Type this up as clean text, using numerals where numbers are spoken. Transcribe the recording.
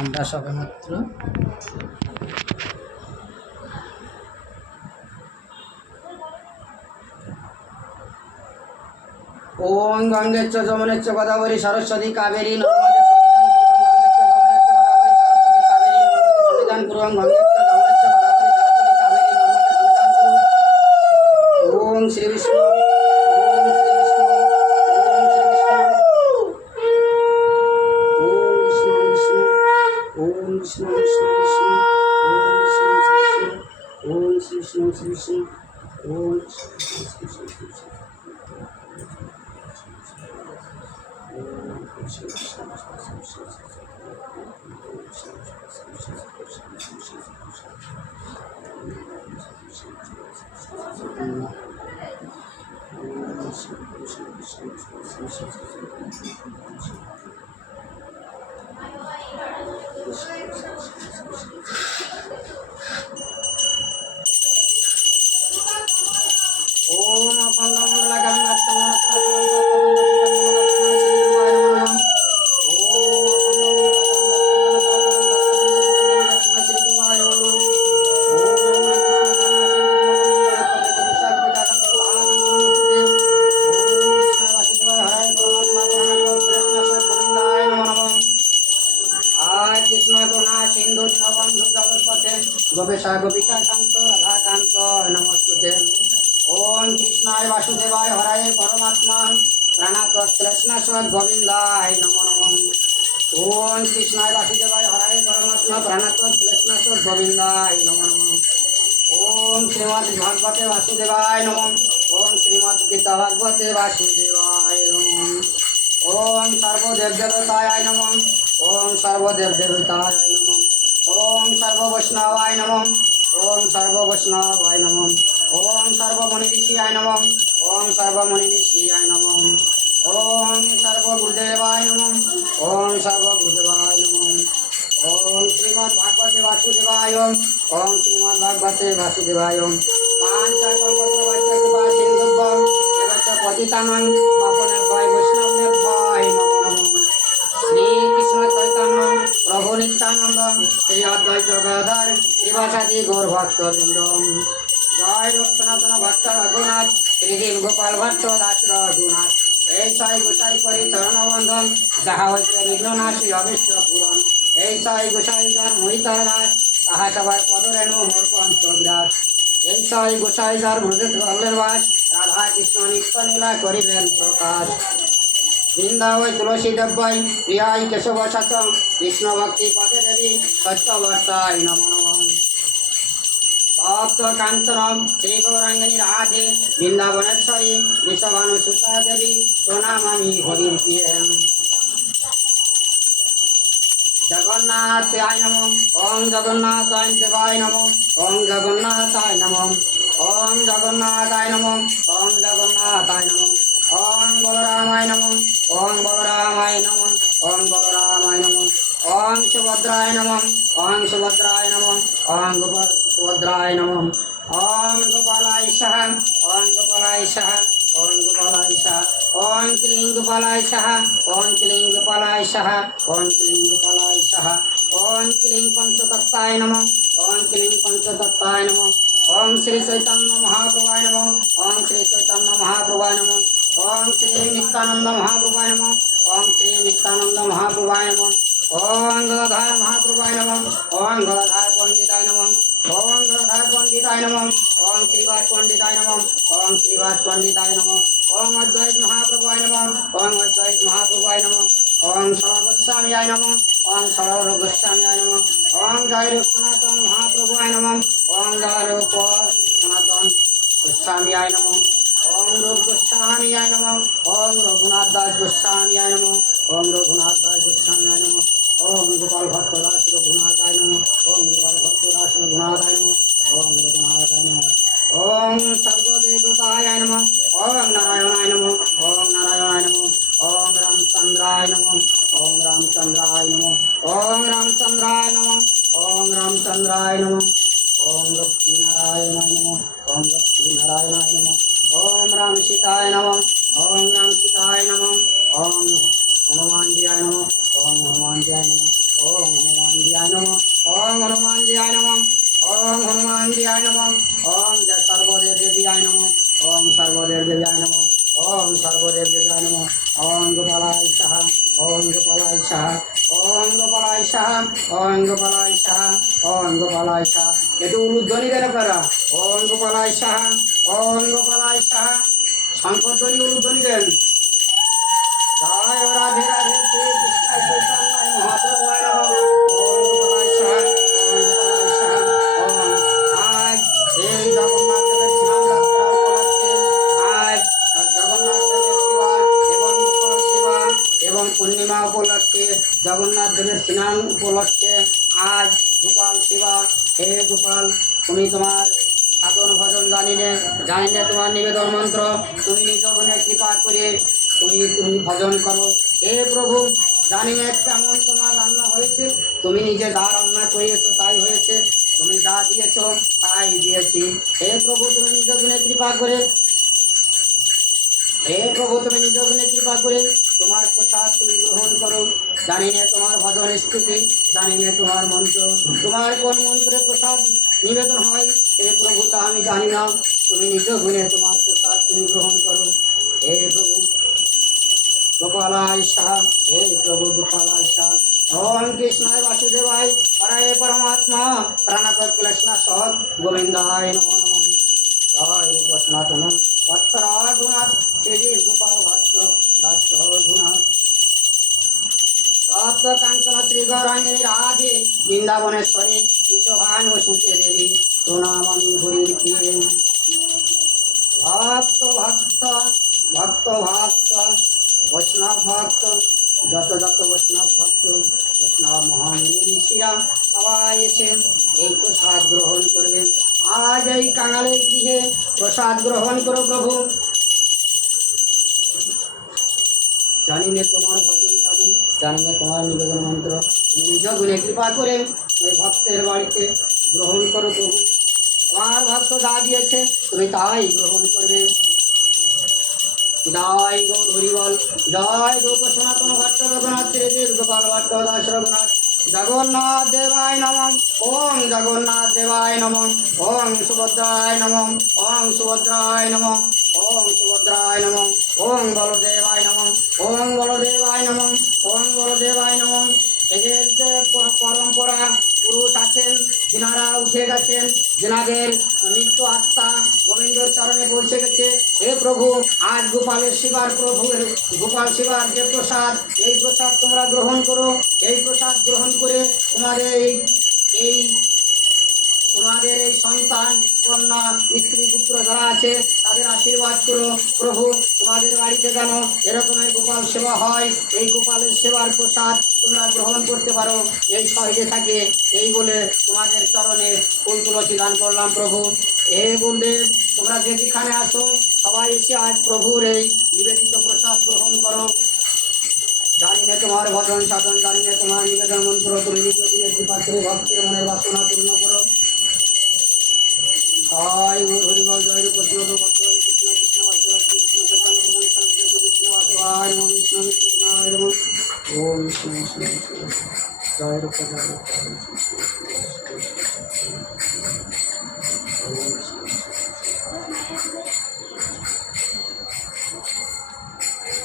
আমরা সবেমাত্র ওম গঙ্গেচ্চ যমুনেচ্চ গোদাবরী সরস্বতী কাবেরী নর্মদে সন্নিধান কুরুং গঙ্গেচ্চ যমুনেচ্চ গোদাবরী সরস্বতী কাবেরী নর্মদে সন্নিধান কুরুং ওম শ্রী বিষ্ণু ওম শ্রী বিষ্ণু ওম বিষ্ণু বিষ্ণু বিষ্ণু ওম শ্রী বিষ্ণু শ্রী বিষ্ণু ওম ओम अखंड मंडलाकारं गोपेशा गोपिका कांत राधाकांत नमस्ते ओम कृष्णाय वासुदेवाय हराय परमात्मा प्राणात कृष्णास्वत गोविंदाय नमो नमः ओम कृष्णाय वासुदेवाय हराय परमात्मा प्राणात कृष्णास्वत गोविंदाय नमो नमः ओम श्रीमद् भागवते वासुदेवाय नमः ओम श्रीमद् गीता भागवते वासुदेवाय नमः ओम सर्वदेवदेवताय नमः ओम सर्वदेवदेवताय नमः ओम सर्ववैष्णवाय नमः ओम सर्ववैष्णवाय नमः ओम सर्वमुनि ऋषियाय नमः ओम सर्वमुनि ऋषियाय नमः ओम सर्वगुरुदेवाय नमः ओम सर्वगुरुदेवाय नमः ओम श्रीमद् भागवते वासुदेवाय ओम श्रीमद् भागवते वासुदेवाय पांचकल्पतरुवाच्यकृपासिन्धुभ्यः एवच पतितानां पावनेभ्यो वैष्णवेभ्यो नमो नमः श्री कृष्ण चैतन्य प्रभु नित्यानंद श्री अद्वैत गदाधर श्रीवासादि गौर भक्तवृंद जय रूप सनातन भक्त रघुनाथ श्री देव गोपाल भट्ट दास रघुनाथ ऐसाई गोसाई परि चरण बंधन जहाँ होते विघ्ननाशी अभीष्ट पूरण ऐसाई गोसाई जन मोहितर दास ताहा सबार पदरेणु मोर पंच विराट ऐसाई गोसाई जन मृदुत कल्लेर बास राधा कृष्ण नित्य लीला करिलेन प्रकाश वृंदावै तुलसी देव्यै प्रियाय केशव सतम कृष्ण भक्ति पदे देवी सत्यवर्ताय नमो नमः तप्त कांचन श्री गौरांगिनी राधे वृंदावनेश्वरी विश्वभानुसुता देवी प्रणामामि हरिप्रिये जगन्नाथाय नमः ओम जगन्नाथाय देवाय नमः ओम जगन्नाथाय नमः ओम जगन्नाथाय नमः ओम जगन्नाथाय नमः ओम बलरामाय नमः ओम बलरामाय नमः ओम बलरामाय नमः ओम सुभद्राय नमः ओम सुभद्राय नमः ओम सुभद्राय नमः ओम गोपालाय सह ओम गोपालाय सह ओम गोपालाय सह ओम क्लीं गोपालाय सह ओम क्लीं गोपालाय सह ओम क्लीं गोपालाय सह ओम क्लीं पंचतत्ताय नमः ओम क्लीं पंचतत्ताय नमः ओम श्री चैतन्य महाप्रभाय नमः ओम श्री चैतन्य महाप्रभाय नमः ओम श्री नित्यानंद महाप्रभाय नमः ओम श्री नित्यानंद महाप्रभाय नमः ओम गदाधर महाप्रभाय नमः ओम गदाधर पंडिताय नमः ओम गदाधर पंडिताय नमः ओम श्रीवास पंडिताय नमः ओम श्रीवास पंडिताय नमः ओम अद्वैत महाप्रभाय नमः ओम अद्वैत महाप्रभाय नमः ओम सर्वगोस्वामीयाय नमः ओम सर्वगोस्वामीयाय नमः ओम जय रूप सनातन महाप्रभुयाय नमः ओम जय रूप सनातन गोस्वामीयाय नमः ओम रूप गोस्वामीयाय नमः ओम रघुनाथ दास गोस्वामीयाय नमः ओम रघुनाथ दास गोस्वामीयाय नमः ओम गोपाल भट्ट दास रघुनाथाय नमः ओम गोपाल भट्ट दास रघुनाथाय नमः ओम रघुनाथाय नमः ओम सर्वदेवताय नमः ओम नारायणाय नमः ओम नारायणाय नमः ओम रामचंद्राय नमः ओम रामचंद्राय नमः ओम रामचंद्राय नमः ओम रामचंद्राय नमः ओम लक्ष्मीनारायणाय नमः ओम लक्ष्मीनारायणाय नमः ओम राम सीताय नमः ओम राम सीताय नमः ओम हनुमान जी नमः ओम हनुमान जी नमः ओम हनुमान হনুমান জিয়ায় নমঃ ওম হনুমান জিয়ায় নমঃ ওম সর্বদেব দেবীয়ায় নমঃ ওম সর্বদেব দেবীয়ায় নমঃ ওম সর্বদেব দেবীয়ায় নমঃ ওম গোপালায় সাহা ওম গোপালায় সাহা ওম গোপালায় সাহা ওম গোপালায় সাহা ওম গোপালায় সাহা একটু উলুধ্বনি দেন আপনারা ওম গোপালায় সাহা ওম গোপালায় সাহা শঙ্করধ্বনি উলুধ্বনি দেন জয় রাধে রাধে শ্রী কৃষ্ণ চৈতন্য মহাপ্রভুয় নমঃ ওম গোপালায় সাহা ওম গোপালায় সাহা ওম আজ এই জগন্নাথ দেবের স্নান যাত্রা উপলক্ষে আজ জগন্নাথ দেবের সেবা এবং গোপাল সেবা এবং পূর্ণিমা উপলক্ষে জগন্নাথ দেবের স্নান উপলক্ষে আজ গোপাল সেবা হে গোপাল তুমি তোমার সাধন ভজন জানিনে তোমার নিবেদন মন্ত্র তুমি নিজ গুণে কৃপা করে তুমি ভজন করো হে প্রভু জানিনে কেমন তোমার রান্না হয়েছে তুমি নিজে যা রান্না করিয়েছো তাই হয়েছে তুমি যা দিয়েছ তাই দিয়েছি হে প্রভু তুমি নিজ গুণে কৃপা করে হে প্রভু তুমি নিজ গুণে কৃপা করে তোমার প্রসাদ তুমি গ্রহণ করো জানি না তোমার ভজন স্তুতি জানি না তোমার মন্ত্র তোমার কোন মন্ত্রে প্রসাদ নিবেদন হয় হে প্রভু তা আমি জানি না তুমি নিজ গুণে তোমার প্রসাদ তুমি গ্রহণ করো হে প্রভু গোপালায় সাহা হে প্রভু গোপালায় সাহা ওম কৃষ্ণায় বাসুদেবায় পরায় পরমাত্মা প্রাণাত কৃষ্ণ সৎ গোবিন্দায় নমো নমঃ জয় রূপ সনাতন ভট্টরাঘুনাথ শ্রীজীব গোপাল ভট্ট দাস রঘুনাথ তত্ত্ব কাঞ্চন শ্রী গৌরাঙ্গিনী রাধে বৃন্দাবনেশ্বরী বিশ্বভান ও সুতে দেবী প্রণামামি হরির প্রিয়ে ভক্ত ভক্ত ভক্ত ভক্ত বৈষ্ণব ভক্ত যত যত বৈষ্ণব ভক্ত বৈষ্ণব মহামুনি ঋষিরা সবাই এসে এই প্রসাদ গ্রহণ করবেন আজ এই কাঙালের গৃহে প্রসাদ গ্রহণ করো প্রভু জানি না তোমার ভজন সাধন জানি না তোমার নিবেদন মন্ত্র তুমি নিজ গুণে কৃপা করে ওই ভক্তের বাড়িতে গ্রহণ করো প্রভু তোমার ভক্ত যা দিয়েছে তুমি তাই গ্রহণ করবে জয় গৌর হরিবল জয় রূপ সনাতন ভট্ট রঘুনাথ শ্রীদেব গোপাল ভট্ট দাস রঘুনাথ জগন্নাথ দেবায় নমঃ ওম জগন্নাথ দেবায় নমঃ ওম সুভদ্রায় নমঃ ওম সুভদ্রায় নমঃ ওম সুভদ্রায় নমঃ ওম বলদেবায় নমঃ ওম বলদেবায় নমঃ ওম বলদেবায় নমঃ এদের যে পরম্পরা পুরুষ আছেন যিনারা উঠে গেছেন যিনাদের মৃত্যু আত্মা গোবিন্দর চরণে পৌঁছে গেছে হে প্রভু আজ গোপালের শিবার প্রভুর গোপাল শিবার যে প্রসাদ এই প্রসাদ তোমরা গ্রহণ করো এই প্রসাদ গ্রহণ করে তোমাদের এই তোমাদের এই সন্তান কন্যা স্ত্রী পুত্র যারা আছে তাদের আশীর্বাদ করো প্রভু তোমাদের বাড়িতে যেন এরকমের গোপাল সেবা হয় এই গোপালের সেবার প্রসাদ তোমরা গ্রহণ করতে পারো এই সহজে থাকে এই বলে তোমাদের চরণে ফুল তুলসী দান করলাম প্রভু হে গুরুদেব তোমরা যেখানে আসো সবাই এসে আজ প্রভুর এই নিবেদিত প্রসাদ গ্রহণ করো জানি না তোমার ভজন সাধন জানি না তোমার নিবেদন মন্ত্র তুমি নিজ গুণে কৃপা করে ভক্তের মনের বাসনা পূর্ণ করো জয় গৌর হরিবল জয় রূপ কৃষ্ণ কৃষ্ণ কৃষ্ণ বাসুদেব কৃষ্ণ চৈতন্য প্রভু নিত্যানন্দ কৃষ্ণ বাসুদেবায় নমঃ কৃষ্ণ কৃষ্ণায় নমঃ ওম কৃষ্ণ কৃষ্ণ জয় রূপ জয় রূপ ওম